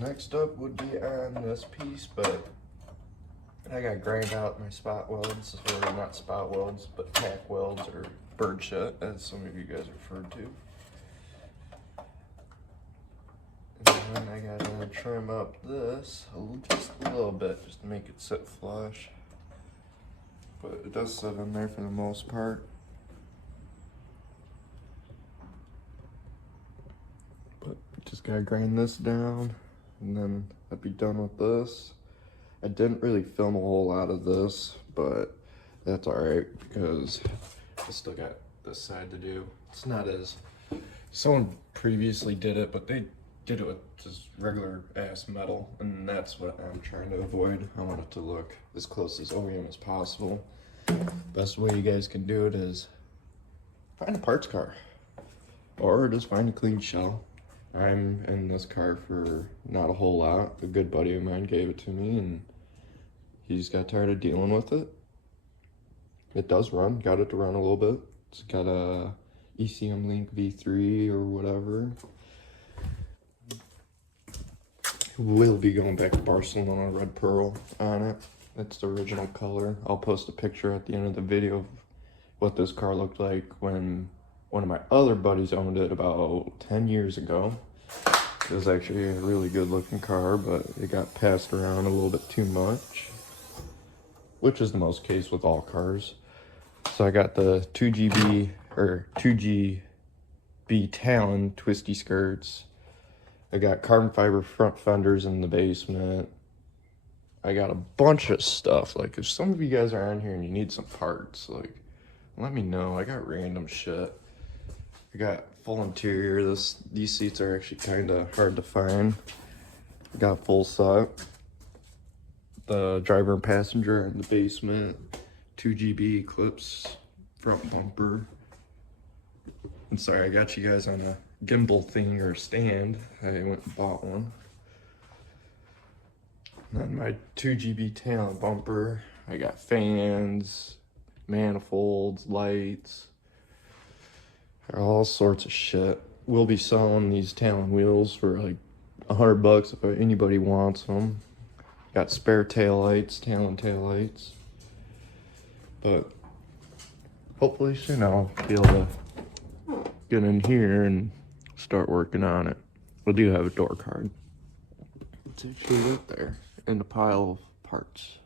Next up would be on this piece, but I got grind out my spot welds, or not spot welds, but tack welds, or bird shit, as some of you guys referred to. And then I gotta trim up this just a little bit, just to make it sit flush. But it does sit in there for the most part. But just gotta grind this down, and then I'd be done with this. I didn't really film a whole lot of this, but that's alright because I still got this side to do. It's not as... Someone previously did it, but they did it with just regular ass metal, and that's what I'm trying to avoid. I want it to look as close as OEM as possible. Best way you guys can do it is find a parts car, or just find a clean shell. I'm in this car for not a whole lot. A good buddy of mine gave it to me, and he just got tired of dealing with it. It does run, got it to run a little bit. It's got a ECM Link V3 or whatever. We'll be going back to Barcelona Red Pearl on it. That's the original color. I'll post a picture at the end of the video of what this car looked like when one of my other buddies owned it about 10 years ago. It was actually a really good looking car, but it got passed around a little bit too much, which is the most case with all cars. So I got the 2GB or 2GB Talon twisty skirts. I got carbon fiber front fenders in the basement. I got a bunch of stuff. Like, if some of you guys are on here and you need some parts, like, let me know. I got random shit. I got full interior. These seats are actually kind of hard to find. I got full set. The driver and passenger in the basement. 2GB Eclipse front bumper. I'm sorry, I got you guys on a gimbal thing or stand. I went and bought one. And then my 2GB Talon bumper. I got fans, manifolds, lights, all sorts of shit. We'll be selling these Talon wheels for like $100 if anybody wants them. Got spare tail lights, Talon tail lights. But hopefully soon I'll be able to get in here and start working on it. We do have a door card. It's actually right there in the pile of parts.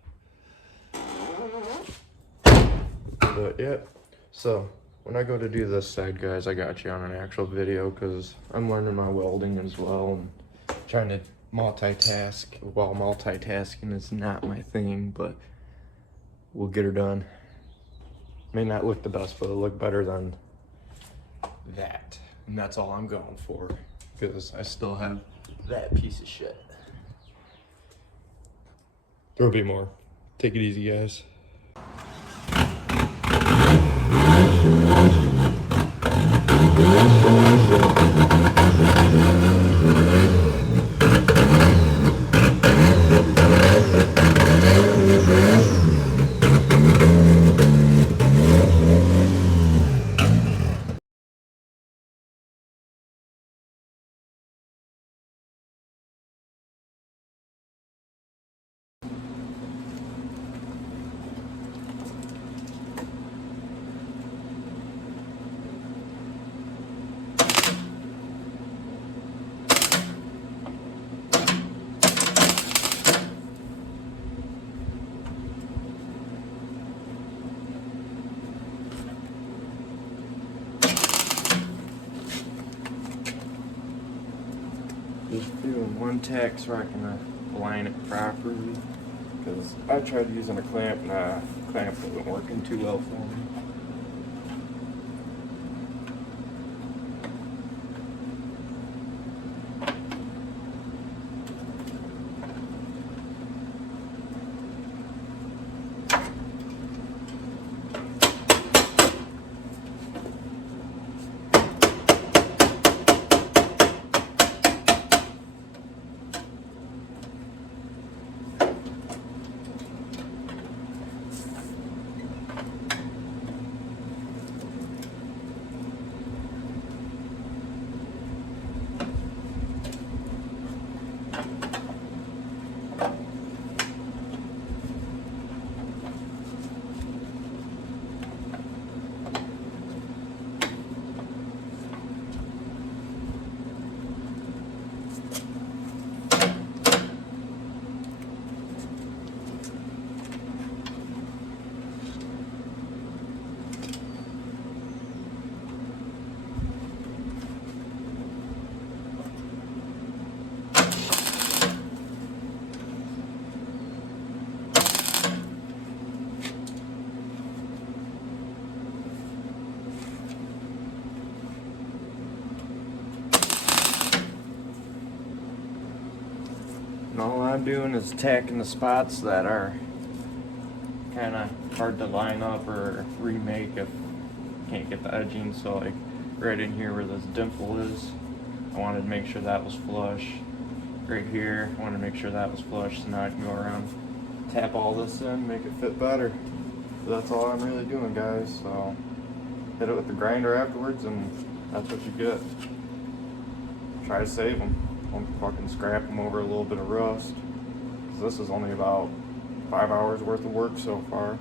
But yeah, so when I go to do this side, guys, I got you on an actual video because I'm learning my welding as well and trying to multitask. While multitasking is not my thing, but we'll get her done. May not look the best, but it'll look better than that. And that's all I'm going for because I still have that piece of shit. There'll be more. Take it easy, guys. Just doing one tack so I can align it properly, because I tried using a clamp and the clamp wasn't working too well for me. And all I'm doing is tacking the spots that are kind of hard to line up or remake if can't get the edging. So like right in here where this dimple is, I wanted to make sure that was flush. Right here, I wanted to make sure that was flush, so now I can go around, tap all this in, make it fit better. So that's all I'm really doing, guys. So hit it with the grinder afterwards, and that's what you get. Try to save them. Don't fucking scrap them over a little bit of rust. 'Cause this is only about 5 hours worth of work so far.